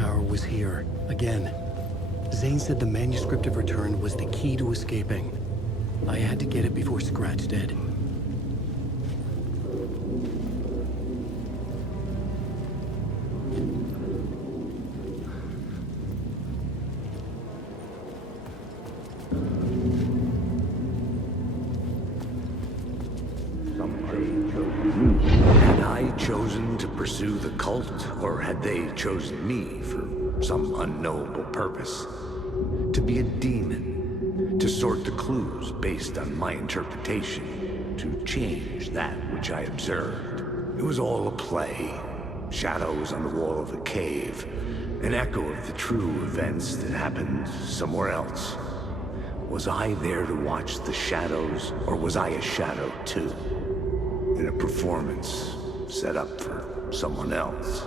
tower was here, again. Zane said the manuscript of return was the key to escaping. I had to get it before Scratch did. Had I chosen to pursue the cult, or had they chosen me for some unknowable purpose? To be a demon, to sort the clues based on my interpretation, to change that which I observed. It was all a play. Shadows on the wall of the cave, an echo of the true events that happened somewhere else. Was I there to watch the shadows, or was I a shadow too? In a performance set up for someone else.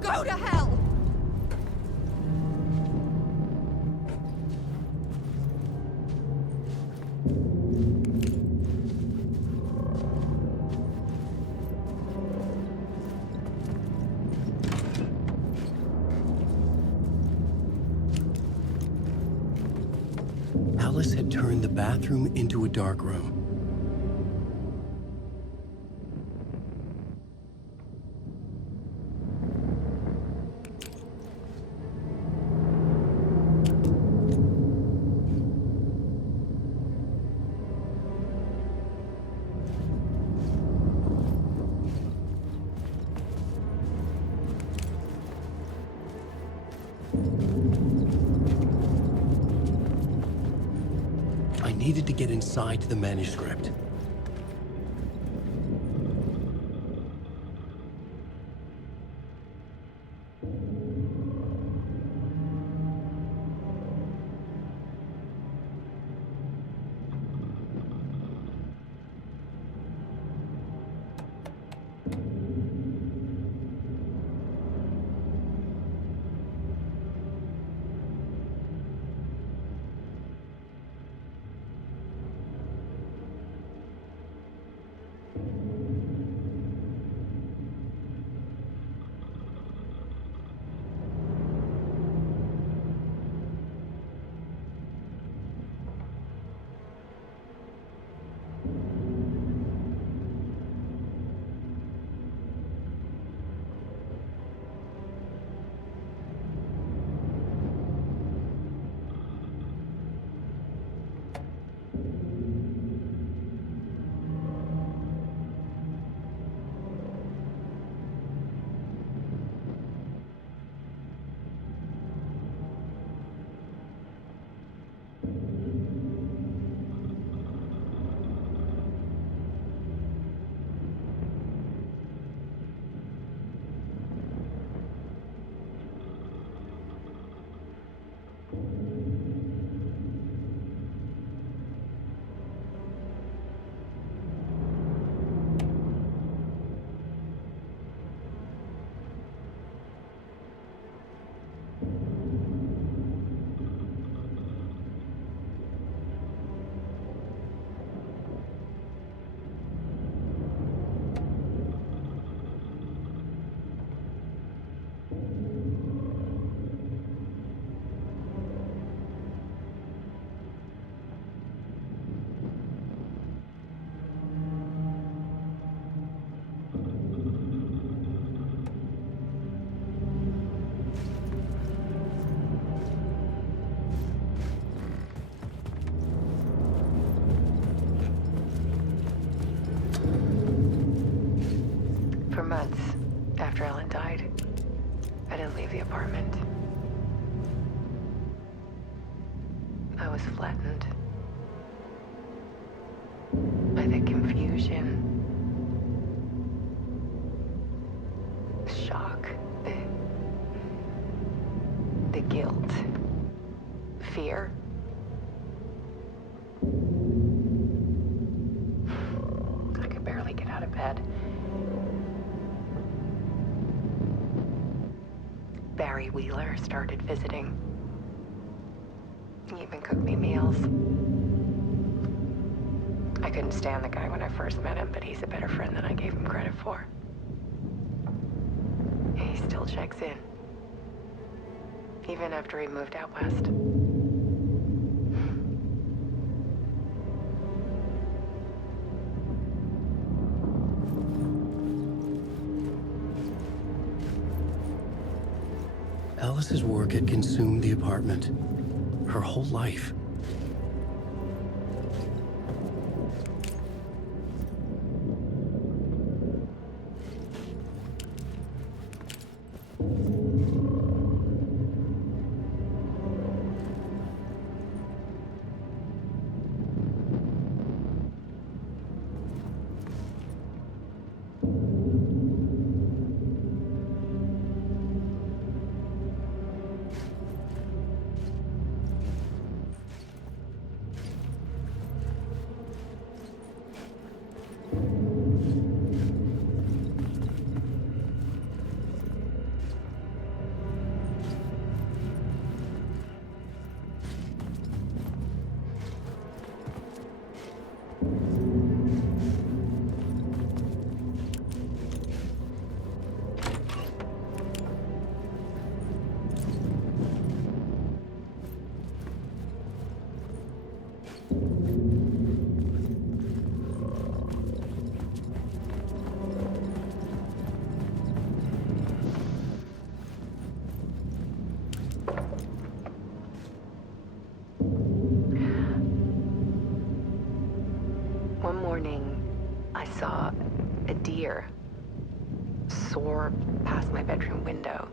Go to hell! Alice had turned the bathroom into a dark room. I needed to get inside the manuscript. months after Ellen died, I didn't leave the apartment. I was flattened by the confusion, the shock, the guilt, fear. I could barely get out of bed. Barry Wheeler started visiting. He even cooked me meals. I couldn't stand the guy when I first met him, but he's a better friend than I gave him credit for. He still checks in. Even after he moved out west. Alice's work had consumed the apartment. Her whole life. One morning, I saw a deer soar past my bedroom window.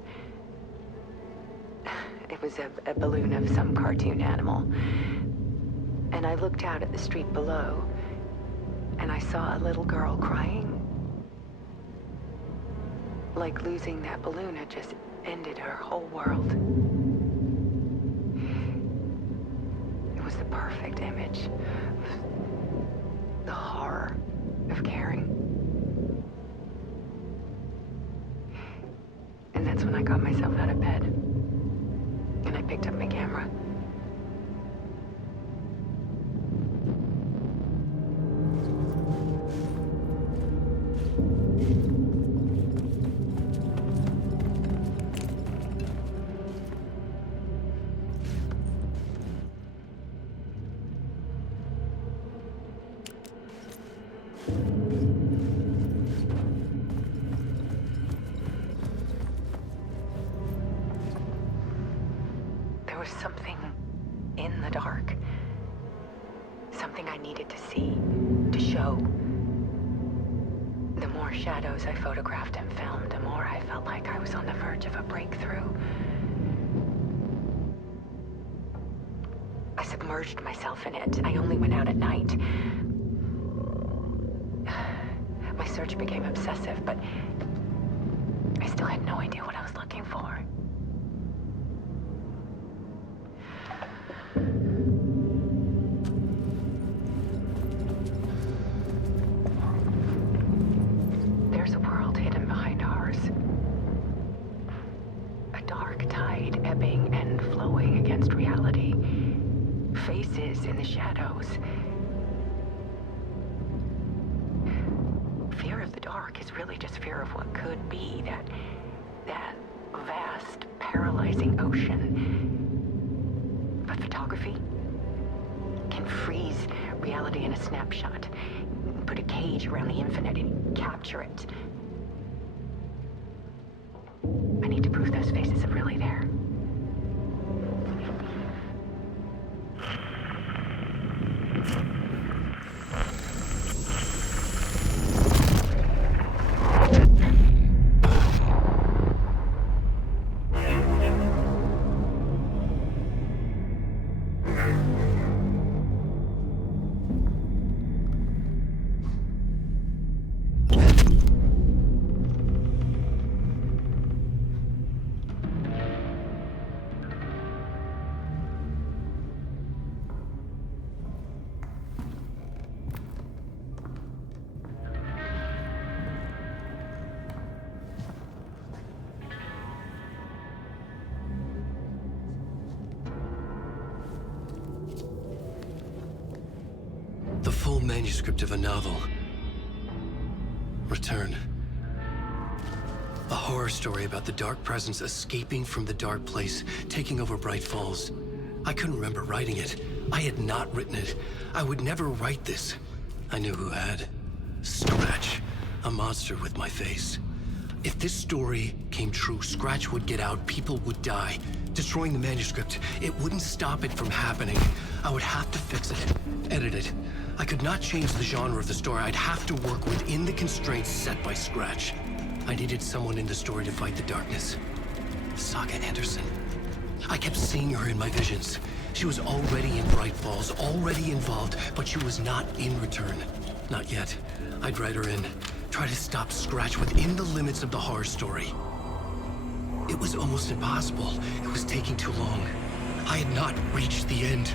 It was a balloon of some cartoon animal. And I looked out at the street below, and I saw a little girl crying. Like losing that balloon had just ended her whole world. It was the perfect image. The horror of caring. And that's when I got myself out of bed. And I picked up my camera. There was something in the dark. Something I needed to see, to show. The more shadows I photographed and filmed, the more I felt like I was on the verge of a breakthrough. I submerged myself in it. I only went out at night. My search became obsessive, but I still had no idea what I was looking for. There's a world hidden behind ours. A dark tide ebbing and flowing against reality. Faces in the shadows. Fear of the dark is really just fear of what could be, that vast, paralyzing ocean. But photography can freeze reality in a snapshot, put a cage around the infinite and capture it. I need to prove those faces are really there. manuscript of a novel. Return. A horror story about the dark presence escaping from the dark place, taking over Bright Falls. I couldn't remember writing it. I had not written it. I would never write this. I knew who had. Scratch. A monster with my face. If this story came true, Scratch would get out, people would die. Destroying the manuscript, it wouldn't stop it from happening. I would have to fix it, edit it. I could not change the genre of the story. I'd have to work within the constraints set by Scratch. I needed someone in the story to fight the darkness. Saga Anderson. I kept seeing her in my visions. She was already in Bright Falls, already involved, but she was not in Return. Not yet. I'd write her in. Try to stop Scratch within the limits of the horror story. It was almost impossible. It was taking too long. I had not reached the end.